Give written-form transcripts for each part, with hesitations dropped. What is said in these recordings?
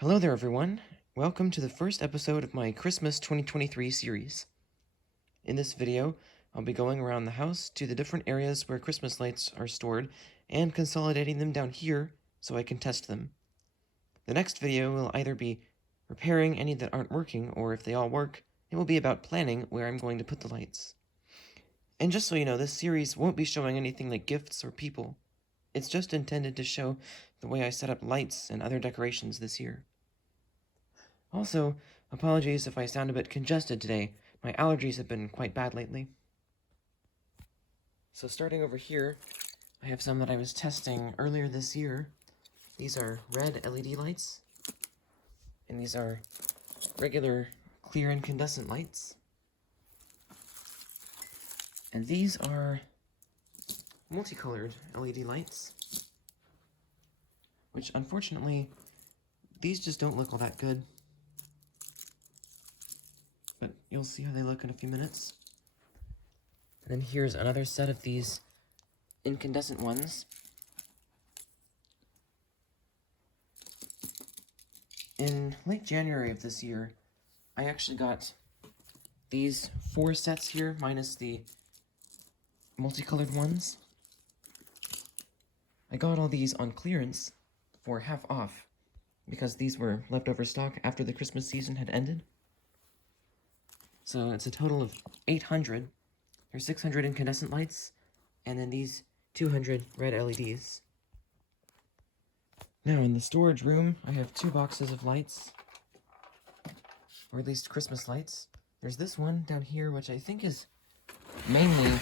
Hello there, everyone. Welcome to the first episode of my Christmas 2023 series. In this video, I'll be going around the house to the different areas where Christmas lights are stored and consolidating them down here so I can test them. The next video will either be repairing any that aren't working, or if they all work, it will be about planning where I'm going to put the lights. And just so you know, this series won't be showing anything like gifts or people. It's just intended to show the way I set up lights and other decorations this year. Also, apologies if I sound a bit congested today. My allergies have been quite bad lately. So starting over here, I have some that I was testing earlier this year. These are red LED lights, and these are regular clear incandescent lights. And these are multicolored LED lights, which unfortunately, these just don't look all that good. But you'll see how they look in a few minutes. And then here's another set of these incandescent ones. In late January of this year, I actually got these 4 sets here, minus the multicolored ones. I got all these on clearance for half off, because these were leftover stock after the Christmas season had ended. So it's a total of 800. There's 600 incandescent lights, and then these 200 red LEDs. Now in the storage room, I have 2 boxes of lights, or at least Christmas lights. There's this one down here, which I think is mainly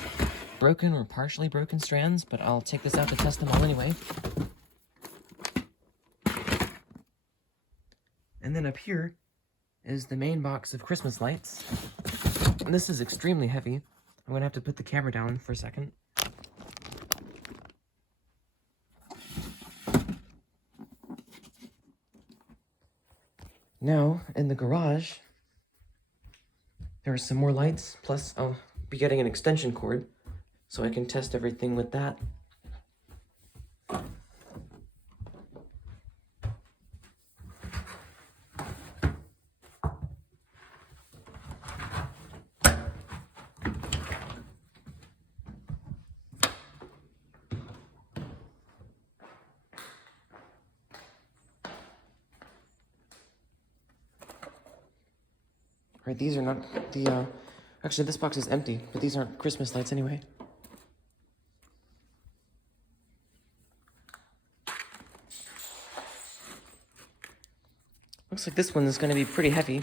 broken or partially broken strands, but I'll take this out to test them all anyway. And then up here is the main box of Christmas lights. And this is extremely heavy. I'm gonna have to put the camera down for a second. Now, in the garage, there are some more lights, plus I'll be getting an extension cord, so I can test everything with that. Right, these are not the, actually this box is empty, but these aren't Christmas lights anyway. Looks like this one is going to be pretty heavy.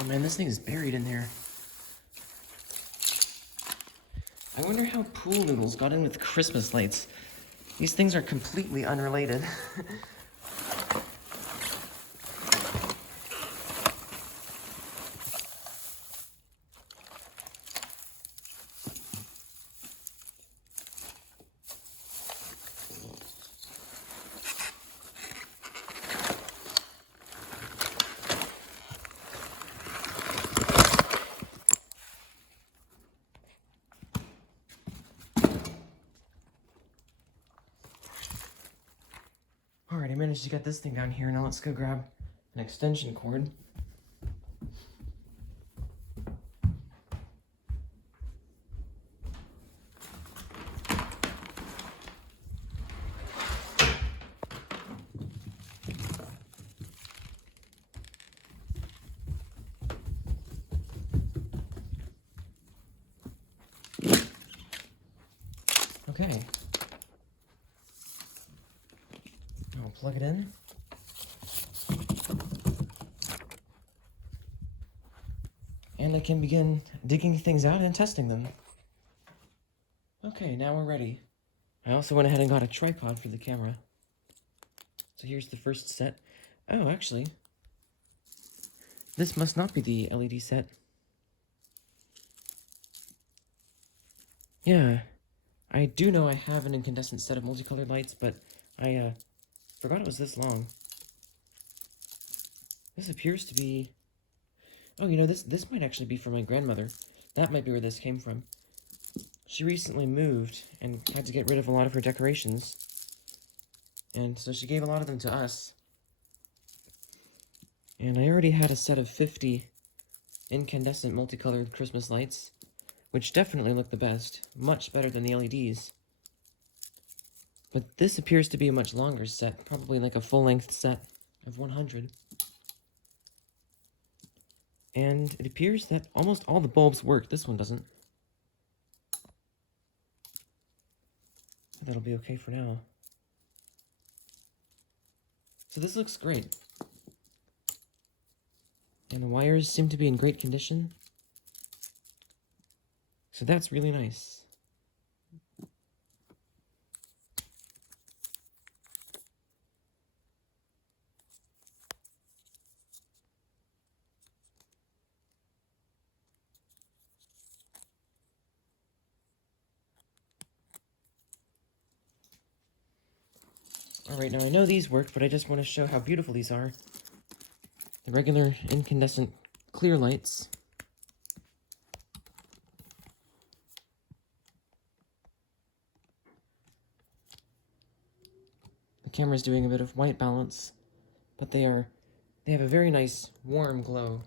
Oh man, this thing is buried in there. I wonder how pool noodles got in with Christmas lights. These things are completely unrelated. Alright, I managed to get this thing down here. Now let's go grab an extension cord. Okay. I'll plug it in. And I can begin digging things out and testing them. Okay, now we're ready. I also went ahead and got a tripod for the camera. So here's the first set. Oh, actually, this must not be the LED set. Yeah, I do know I have an incandescent set of multicolored lights, but I forgot it was this long. This appears to be... Oh, you know, this might actually be from my grandmother. That might be where this came from. She recently moved and had to get rid of a lot of her decorations. And so she gave a lot of them to us. And I already had a set of 50 incandescent multicolored Christmas lights, which definitely look the best, much better than the LEDs. But this appears to be a much longer set, probably like a full-length set of 100. And it appears that almost all the bulbs work. This one doesn't. That'll be okay for now. So this looks great. And the wires seem to be in great condition. So that's really nice. Alright, now I know these work, but I just want to show how beautiful these are. The regular incandescent clear lights. The camera's doing a bit of white balance, but they have a very nice warm glow.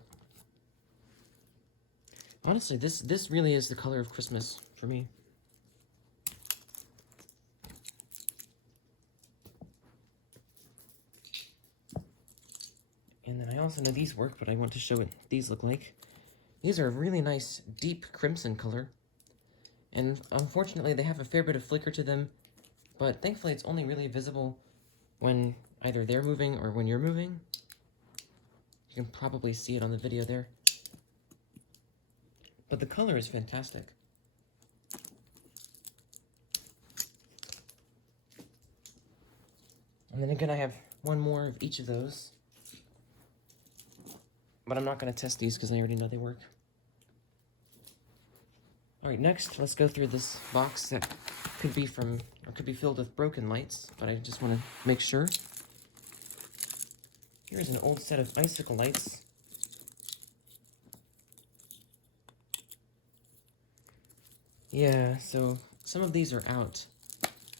Honestly, this really is the color of Christmas for me. And then I also know these work, but I want to show what these look like. These are a really nice, deep crimson color. And unfortunately, they have a fair bit of flicker to them, but thankfully it's only really visible when either they're moving or when you're moving. You can probably see it on the video there. But the color is fantastic. And then again, I have one more of each of those. But I'm not going to test these because I already know they work. Alright, next, let's go through this box that could be filled with broken lights, but I just want to make sure. Here's an old set of icicle lights. Yeah, so some of these are out.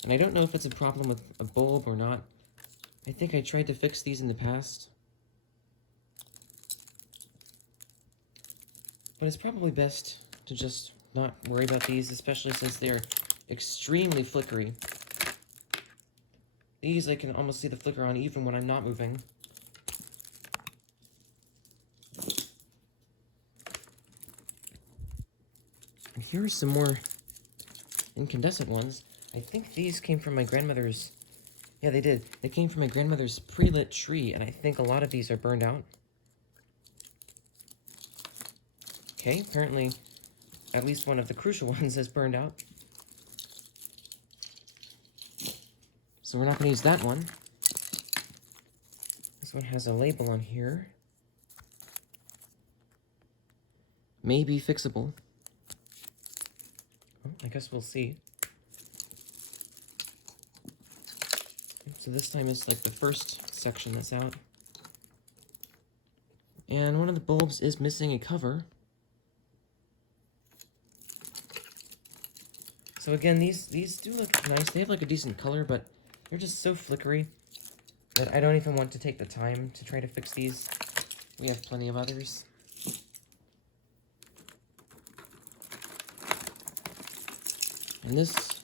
And I don't know if it's a problem with a bulb or not. I think I tried to fix these in the past. But it's probably best to just not worry about these, especially since they're extremely flickery. These I can almost see the flicker on even when I'm not moving. And here are some more incandescent ones. I think these came from my grandmother's... Yeah, they did. They came from my grandmother's pre-lit tree, and I think a lot of these are burned out. Okay, apparently at least one of the crucial ones is burned out. So we're not going to use that one. This one has a label on here. May be fixable. Well, I guess we'll see. So this time it's like the first section that's out. And one of the bulbs is missing a cover. So again, these do look nice. They have like a decent color, but they're just so flickery that I don't even want to take the time to try to fix these. We have plenty of others. And this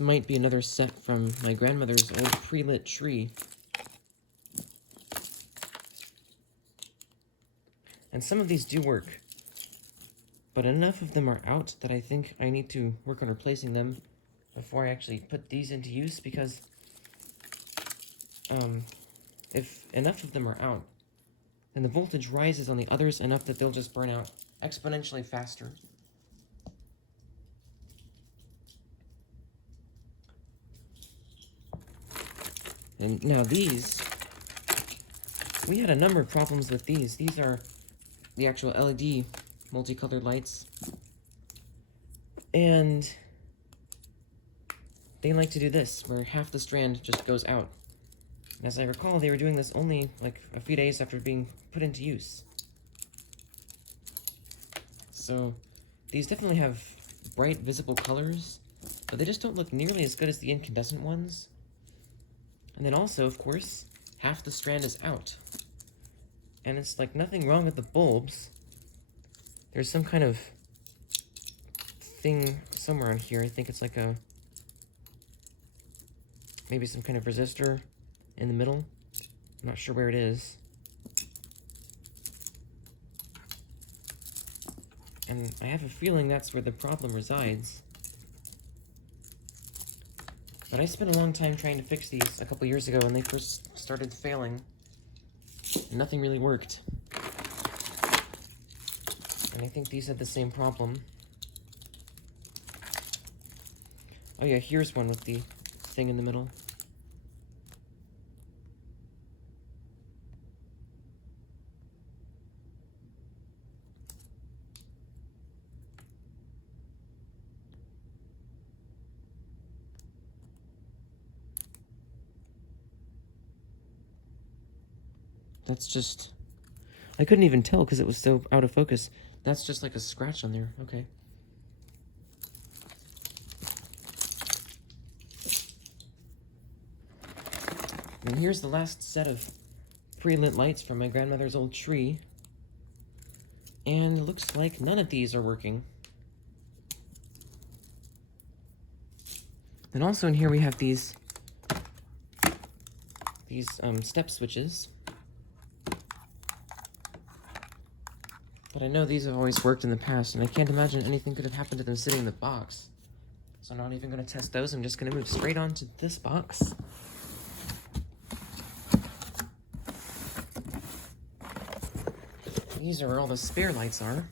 might be another set from my grandmother's old pre-lit tree. And some of these do work. But enough of them are out that I think I need to work on replacing them before I actually put these into use, because if enough of them are out, then the voltage rises on the others enough that they'll just burn out exponentially faster. And now these, we had a number of problems with these. These are the actual LED multicolored lights, and they like to do this, where half the strand just goes out. And as I recall, they were doing this only like a few days after being put into use. So these definitely have bright visible colors, but they just don't look nearly as good as the incandescent ones. And then also, of course, half the strand is out. And it's like nothing wrong with the bulbs. There's some kind of thing somewhere on here. I think it's like maybe some kind of resistor in the middle. I'm not sure where it is. And I have a feeling that's where the problem resides. But I spent a long time trying to fix these a couple years ago when they first started failing. And nothing really worked. And I think these had the same problem. Oh yeah, here's one with the thing in the middle. That's just... I couldn't even tell because it was so out of focus. That's just like a scratch on there. Okay. And here's the last set of pre-lit lights from my grandmother's old tree. And it looks like none of these are working. And also in here we have these step switches. But I know these have always worked in the past, and I can't imagine anything could have happened to them sitting in the box. So I'm not even going to test those. I'm just going to move straight on to this box. These are where all the spare lights are.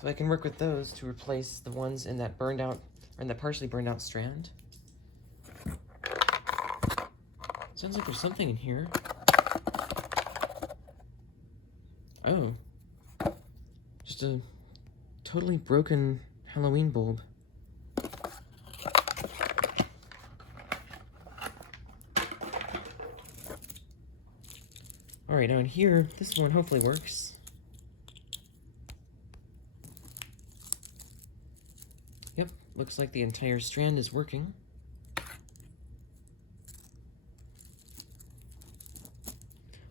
So I can work with those to replace the ones in that burned out, or in that partially burned out strand. Sounds like there's something in here. Oh. Just a totally broken Halloween bulb. Alright, now in here, this one hopefully works. Yep, looks like the entire strand is working.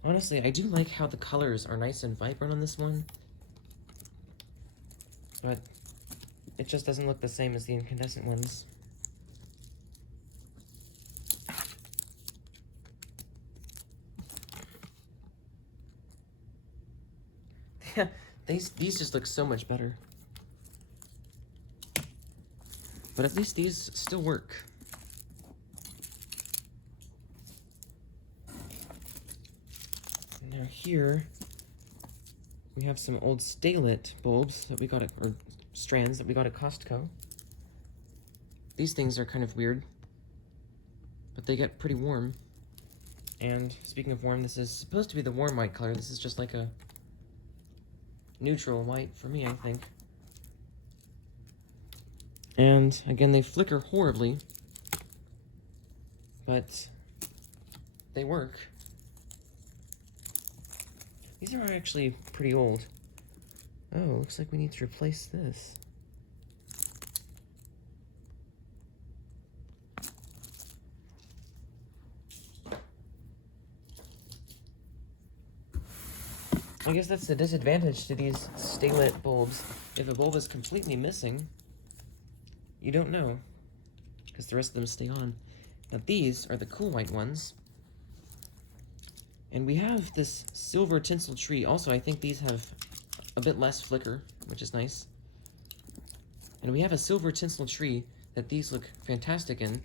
Honestly, I do like how the colors are nice and vibrant on this one, but it just doesn't look the same as the incandescent ones. Yeah, these just look so much better. But at least these still work. Now here, we have some old stay-lit bulbs that we got at, or strands that we got at Costco. These things are kind of weird, but they get pretty warm. And speaking of warm, this is supposed to be the warm white color. This is just like a neutral white for me, I think. And again, they flicker horribly, but they work. These are actually pretty old. Oh, looks like we need to replace this. I guess that's the disadvantage to these stay-lit bulbs. If a bulb is completely missing, you don't know, because the rest of them stay on. Now these are the cool white ones. And we have this silver tinsel tree. Also, I think these have a bit less flicker, which is nice. And we have a silver tinsel tree that these look fantastic in,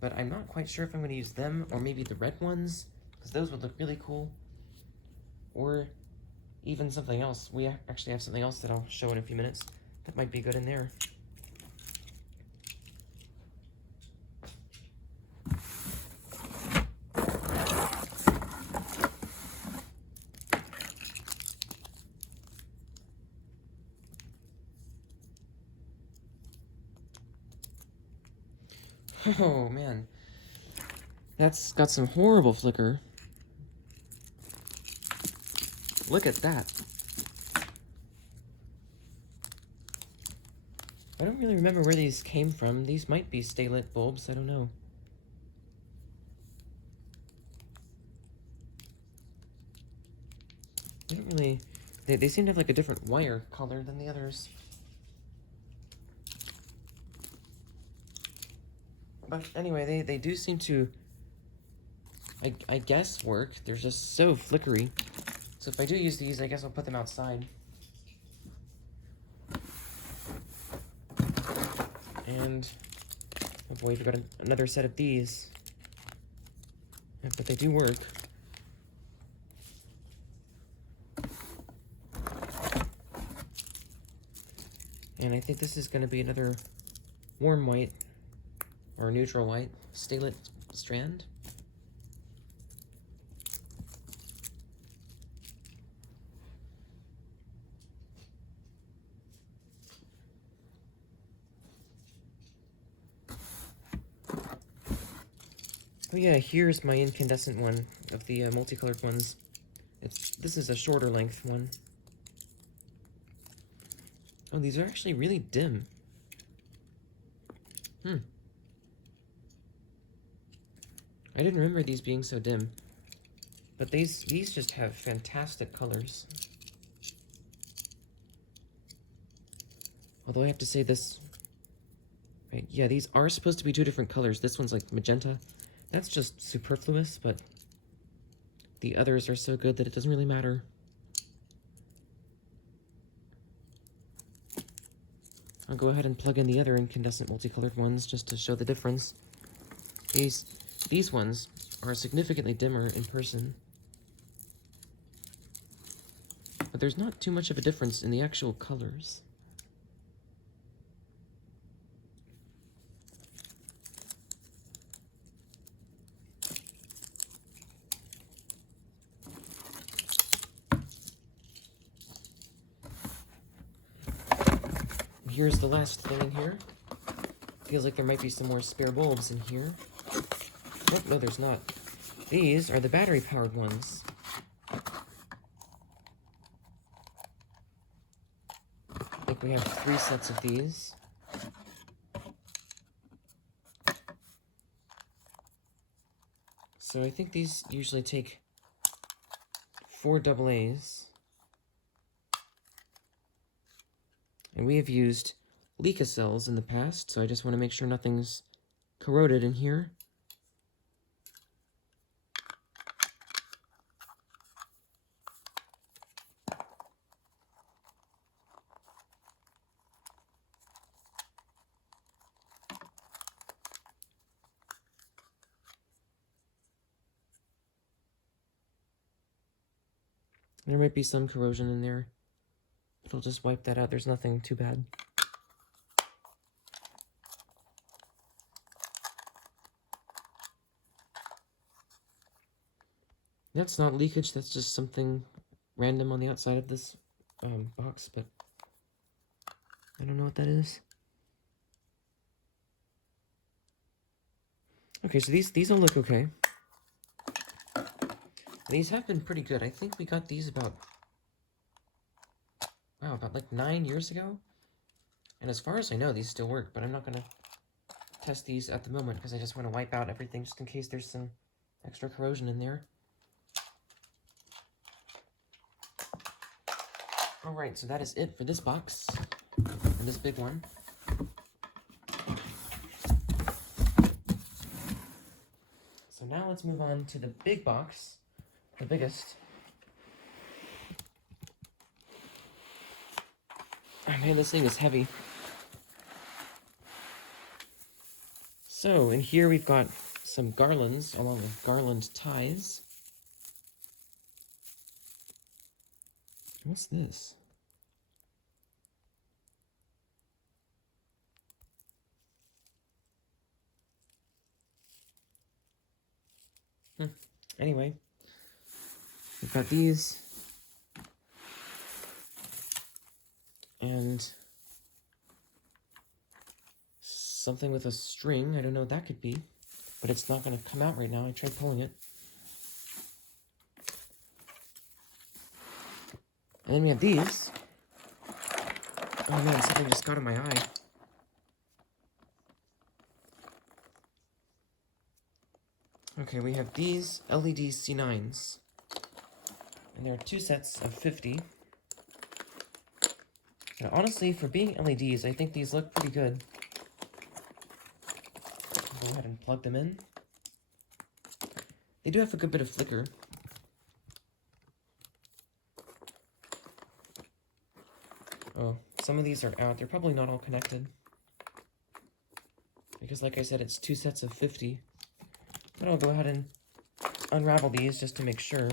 but I'm not quite sure if I'm going to use them or maybe the red ones, because those would look really cool. Or even something else. We actually have something else that I'll show in a few minutes that might be good in there. Oh, man. That's got some horrible flicker. Look at that. I don't really remember where these came from. These might be stay-lit bulbs, I don't know. I don't really... They seem to have like a different wire color than the others. But anyway, they do seem to, I guess, work. They're just so flickery. So if I do use these, I guess I'll put them outside. And, oh boy, we've got another set of these. But they do work. And I think this is going to be another warm white, or neutral white, stay-lit strand. Oh yeah, here's my incandescent one of the multicolored ones. This is a shorter length one. Oh, these are actually really dim. I didn't remember these being so dim. But these just have fantastic colors. Although I have to say this... Right, yeah, these are supposed to be two different colors. This one's like magenta. That's just superfluous, but the others are so good that it doesn't really matter. I'll go ahead and plug in the other incandescent multicolored ones just to show the difference. These ones are significantly dimmer in person. But there's not too much of a difference in the actual colors. Here's the last thing in here. Feels like there might be some more spare bulbs in here. Nope, no, there's not. These are the battery-powered ones. I think we have 3 sets of these. So I think these usually take 4 AA's. And we have used Leica cells in the past, so I just want to make sure nothing's corroded in here. There might be some corrosion in there. It'll just wipe that out. There's nothing too bad. That's not leakage, that's just something random on the outside of this box, but I don't know what that is. Okay, so these all look okay. These have been pretty good. I think we got these about like 9 years ago. And as far as I know, these still work, but I'm not gonna test these at the moment because I just want to wipe out everything just in case there's some extra corrosion in there. Alright, so that is it for this box, and this big one. So now let's move on to the big box, the biggest. Oh man, this thing is heavy. So, in here we've got some garlands, along with garland ties. What's this? Anyway, we've got these. And something with a string. I don't know what that could be, but it's not going to come out right now. I tried pulling it. And then we have these. Oh man, something just got in my eye. Okay, we have these LED C9s. And there are 2 sets of 50. And honestly, for being LEDs, I think these look pretty good. Go ahead and plug them in. They do have a good bit of flicker. Oh, some of these are out. They're probably not all connected. Because like I said, it's 2 sets of 50. But I'll go ahead and unravel these just to make sure.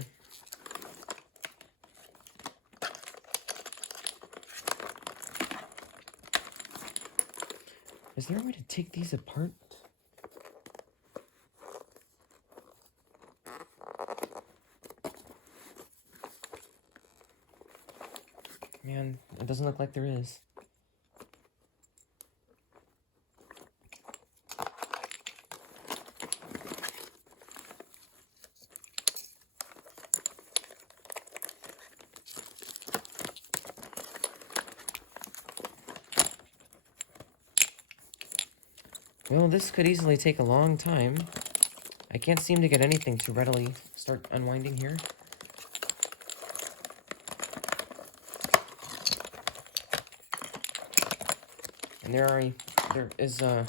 Is there a way to take these apart? Man, it doesn't look like there is. Well, this could easily take a long time. I can't seem to get anything to readily start unwinding here. And there is a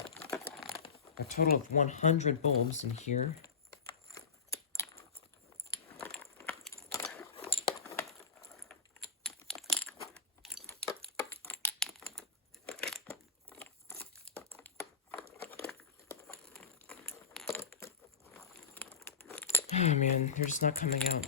total of 100 bulbs in here. Oh man, they're just not coming out.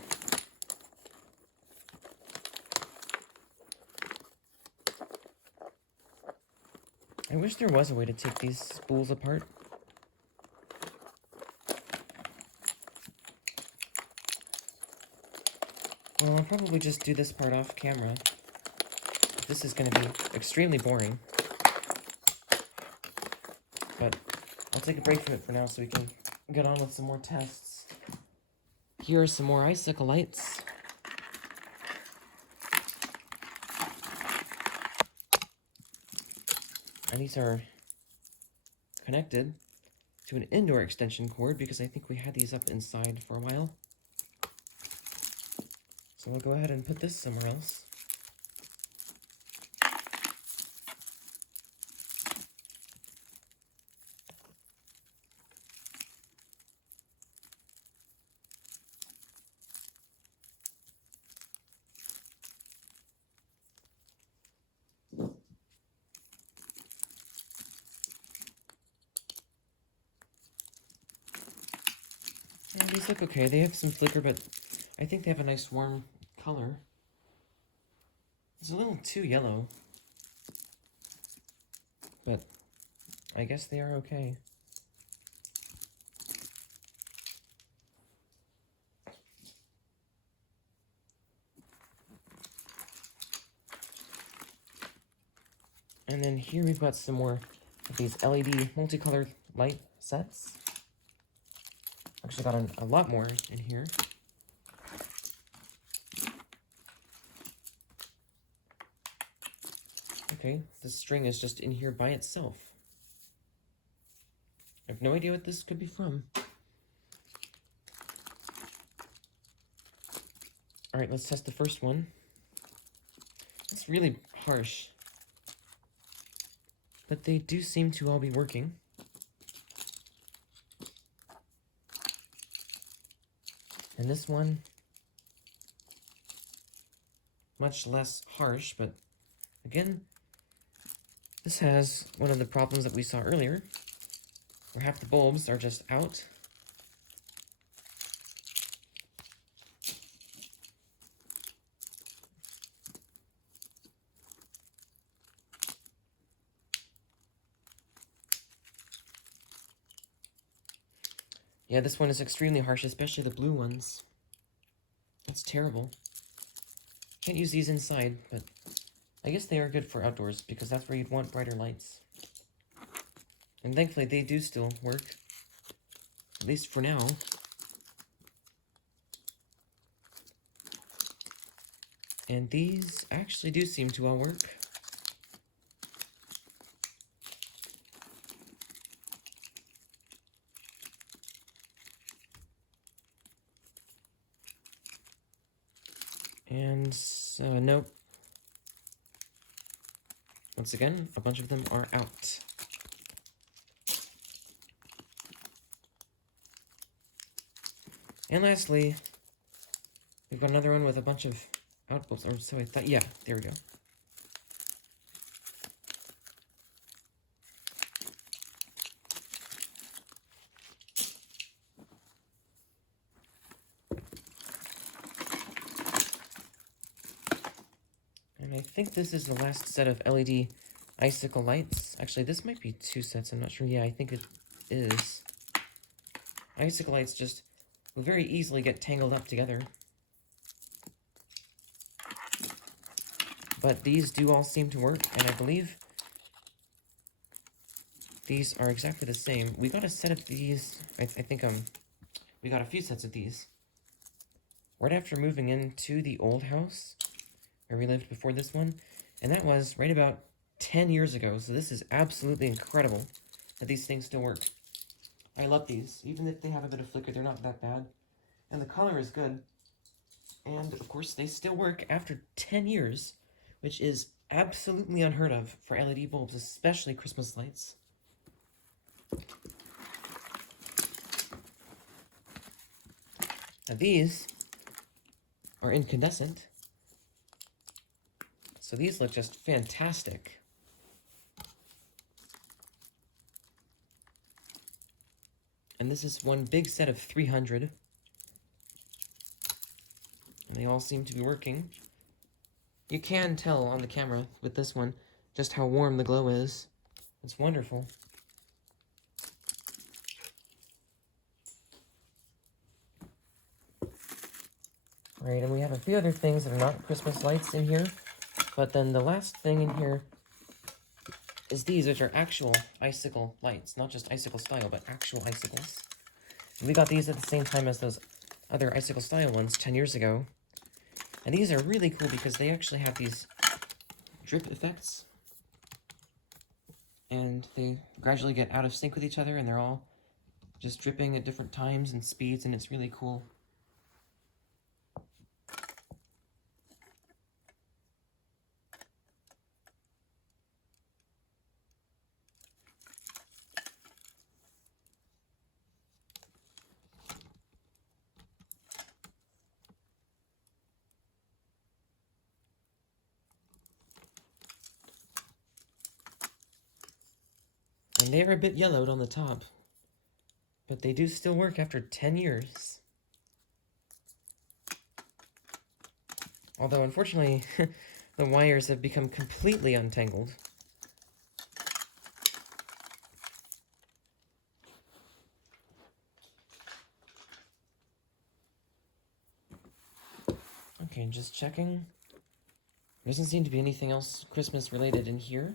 I wish there was a way to take these spools apart. Well, I'll probably just do this part off camera. This is going to be extremely boring. But I'll take a break from it for now so we can get on with some more tests. Here are some more icicle lights. And these are connected to an indoor extension cord because I think we had these up inside for a while. So we'll go ahead and put this somewhere else. And these look okay. They have some flicker, but I think they have a nice warm color. It's a little too yellow, but I guess they are okay. And then here we've got some more of these LED multicolored light sets. Actually got a lot more in here. Okay, this string is just in here by itself. I have no idea what this could be from. Alright, let's test the first one. It's really harsh. But they do seem to all be working. And this one, much less harsh, but again, this has one of the problems that we saw earlier, where half the bulbs are just out. Yeah, this one is extremely harsh, especially the blue ones. It's terrible. Can't use these inside, but I guess they are good for outdoors, because that's where you'd want brighter lights. And thankfully they do still work, at least for now. And these actually do seem to all work. And nope. Once again, a bunch of them are out. And lastly, we've got another one with a bunch of out bulbs, or so I thought. Yeah, there we go. And I think this is the last set of LED icicle lights. Actually, this might be 2 sets, I'm not sure. Yeah, I think it is. Icicle lights just will very easily get tangled up together. But these do all seem to work, and I believe these are exactly the same. We got a set of these, I think we got a few sets of these right after moving into the old house where we lived before this one, and that was right about 10 years ago, so this is absolutely incredible that these things still work. I love these. Even if they have a bit of flicker, they're not that bad. And the color is good. And, of course, they still work after 10 years, which is absolutely unheard of for LED bulbs, especially Christmas lights. Now these are incandescent, so these look just fantastic. And this is one big set of 300. And they all seem to be working. You can tell on the camera with this one just how warm the glow is. It's wonderful. Right, and we have a few other things that are not Christmas lights in here. But then the last thing in here is these, which are actual icicle lights. Not just icicle style, but actual icicles. And we got these at the same time as those other icicle style ones 10 years ago. And these are really cool because they actually have these drip effects. And they gradually get out of sync with each other, and they're all just dripping at different times and speeds, and it's really cool. And they are a bit yellowed on the top, but they do still work after 10 years. Although, unfortunately, the wires have become completely untangled. Okay, just checking. There doesn't seem to be anything else Christmas related in here.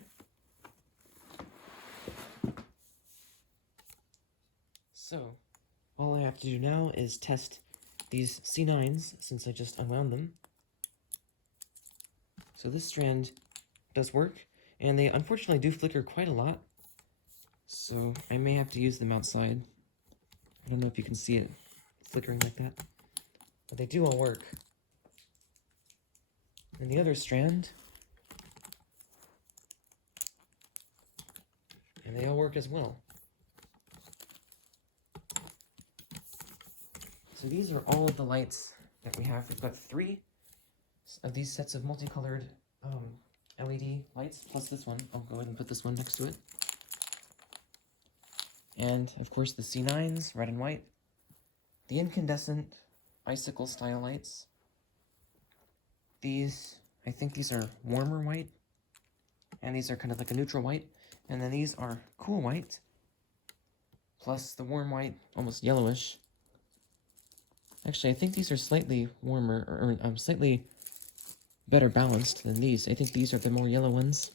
So, all I have to do now is test these C9s, since I just unwound them. So this strand does work, and they unfortunately do flicker quite a lot, so I may have to use them outside. I don't know if you can see it flickering like that, but they do all work. And the other strand, and they all work as well. So these are all of the lights that we have. We've got 3 of these sets of multicolored LED lights, plus this one. I'll go ahead and put this one next to it. And, of course, the C9s, red and white. The incandescent icicle style lights. These, I think these are warmer white. And these are kind of like a neutral white. And then these are cool white. Plus the warm white, almost yellowish. Actually, I think these are slightly warmer, or slightly better balanced than these. I think these are the more yellow ones.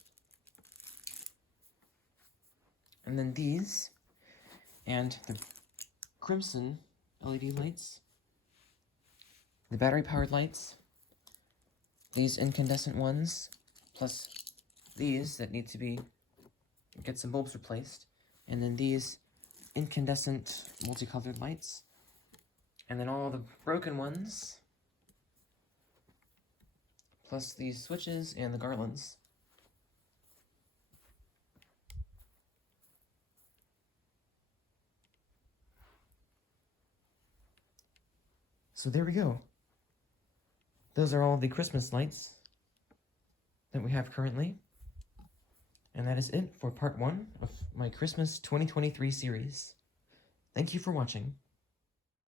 and then these, and the crimson LED lights, the battery-powered lights, these incandescent ones, plus these that need to get some bulbs replaced, and then these incandescent multicolored lights, and then all the broken ones, plus these switches and the garlands. So there we go. Those are all the Christmas lights that we have currently. And that is it for part 1 of my Christmas 2023 series. Thank you for watching.